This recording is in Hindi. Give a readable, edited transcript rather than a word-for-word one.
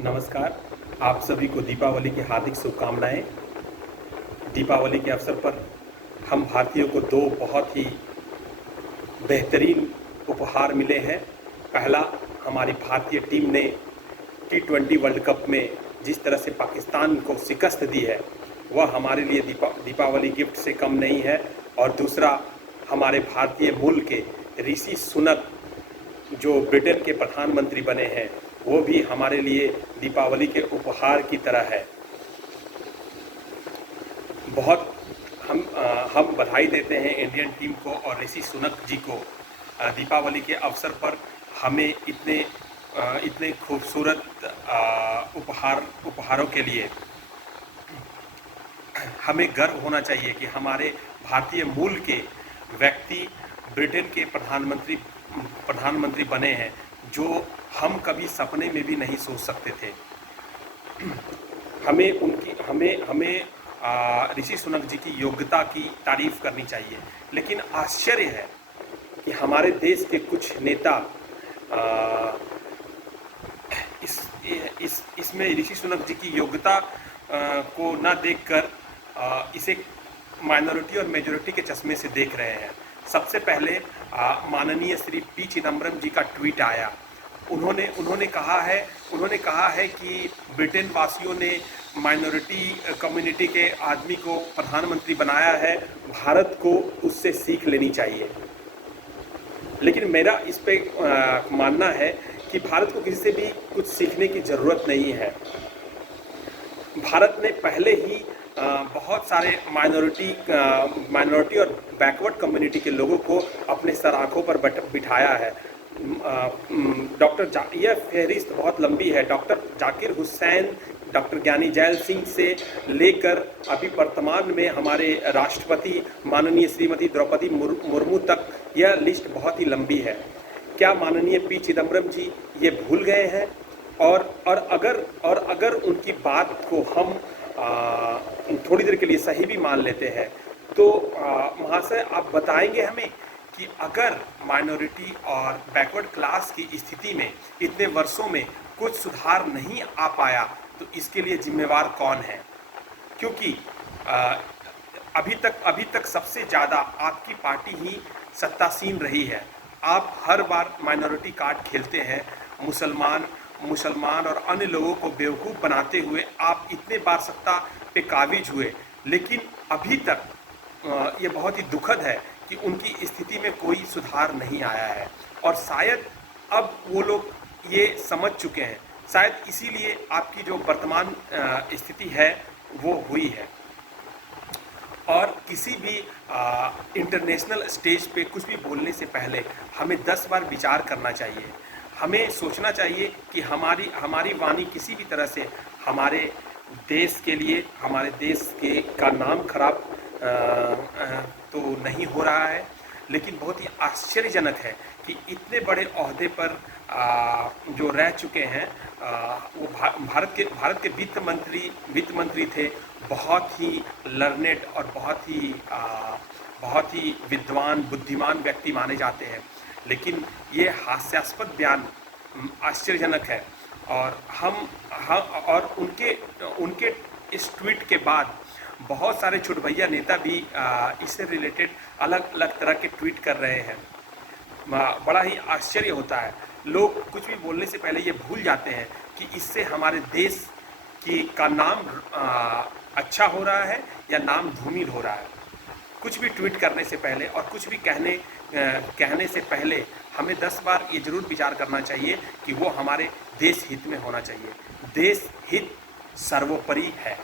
नमस्कार। आप सभी को दीपावली की हार्दिक शुभकामनाएँ। दीपावली के अवसर पर हम भारतीयों को 2 बहुत ही बेहतरीन उपहार मिले हैं। पहला, हमारी भारतीय टीम ने T20 वर्ल्ड कप में जिस तरह से पाकिस्तान को शिकस्त दी है, वह हमारे लिए दीपावली गिफ्ट से कम नहीं है। और दूसरा, हमारे भारतीय मूल के ऋषि सुनक जो ब्रिटेन के प्रधानमंत्री बने हैं, वो भी हमारे लिए दीपावली के उपहार की तरह है। बहुत हम बधाई देते हैं इंडियन टीम को और ऋषि सुनक जी को दीपावली के अवसर पर हमें इतने खूबसूरत उपहारों के लिए। हमें गर्व होना चाहिए कि हमारे भारतीय मूल के व्यक्ति ब्रिटेन के प्रधानमंत्री बने हैं, जो हम कभी सपने में भी नहीं सोच सकते थे। हमें ऋषि सुनक जी की योग्यता की तारीफ करनी चाहिए। लेकिन आश्चर्य है कि हमारे देश के कुछ नेता इसमें ऋषि सुनक जी की योग्यता को न देखकर इसे माइनॉरिटी और मेजॉरिटी के चश्मे से देख रहे हैं। सबसे पहले माननीय श्री पी चिदम्बरम जी का ट्वीट आया। उन्होंने कहा है कि ब्रिटेन वासियों ने माइनॉरिटी कम्युनिटी के आदमी को प्रधानमंत्री बनाया है, भारत को उससे सीख लेनी चाहिए। लेकिन मेरा इस पे मानना है कि भारत को किसी से भी कुछ सीखने की ज़रूरत नहीं है। भारत ने पहले ही बहुत सारे माइनॉरिटी और बैकवर्ड कम्युनिटी के लोगों को अपने सराखों पर बिठाया है। यह फहरिस्त बहुत लंबी है। डॉक्टर जाकिर हुसैन, डॉक्टर ज्ञानी जैल सिंह से लेकर अभी वर्तमान में हमारे राष्ट्रपति माननीय श्रीमती द्रौपदी मुर्मू तक यह लिस्ट बहुत ही लंबी है। क्या माननीय पी चिदम्बरम जी ये भूल गए हैं? और अगर उनकी बात को हम थोड़ी देर के लिए सही भी मान लेते हैं, तो महाशय आप बताएंगे हमें कि अगर माइनॉरिटी और बैकवर्ड क्लास की स्थिति में इतने वर्षों में कुछ सुधार नहीं आ पाया, तो इसके लिए जिम्मेवार कौन है? क्योंकि अभी तक सबसे ज़्यादा आपकी पार्टी ही सत्तासीन रही है। आप हर बार माइनॉरिटी कार्ड खेलते हैं। मुसलमान और अन्य लोगों को बेवकूफ़ बनाते हुए आप इतने बार सत्ता पे काबिज हुए, लेकिन अभी तक ये बहुत ही दुखद है कि उनकी स्थिति में कोई सुधार नहीं आया है। और शायद अब वो लोग ये समझ चुके हैं, शायद इसीलिए आपकी जो वर्तमान स्थिति है वो हुई है। और किसी भी इंटरनेशनल स्टेज पे कुछ भी बोलने से पहले हमें 10 बार विचार करना चाहिए। हमें सोचना चाहिए कि हमारी वाणी किसी भी तरह से हमारे देश के लिए, हमारे देश का नाम खराब तो नहीं हो रहा है। लेकिन बहुत ही आश्चर्यजनक है कि इतने बड़े ओहदे पर जो रह चुके हैं, वो भारत के वित्त मंत्री थे। बहुत ही लर्नेड और बहुत ही विद्वान बुद्धिमान व्यक्ति माने जाते हैं। लेकिन ये हास्यास्पद बयान आश्चर्यजनक है। और उनके इस ट्वीट के बाद बहुत सारे छुटभैया नेता भी इससे रिलेटेड अलग अलग तरह के ट्वीट कर रहे हैं। बड़ा ही आश्चर्य होता है। लोग कुछ भी बोलने से पहले ये भूल जाते हैं कि इससे हमारे देश का नाम अच्छा हो रहा है या नाम धूमिल हो रहा है। कुछ भी ट्वीट करने से पहले और कुछ भी कहने से पहले हमें 10 बार ये ज़रूर विचार करना चाहिए कि वो हमारे देश हित में होना चाहिए। देश हित सर्वोपरि है।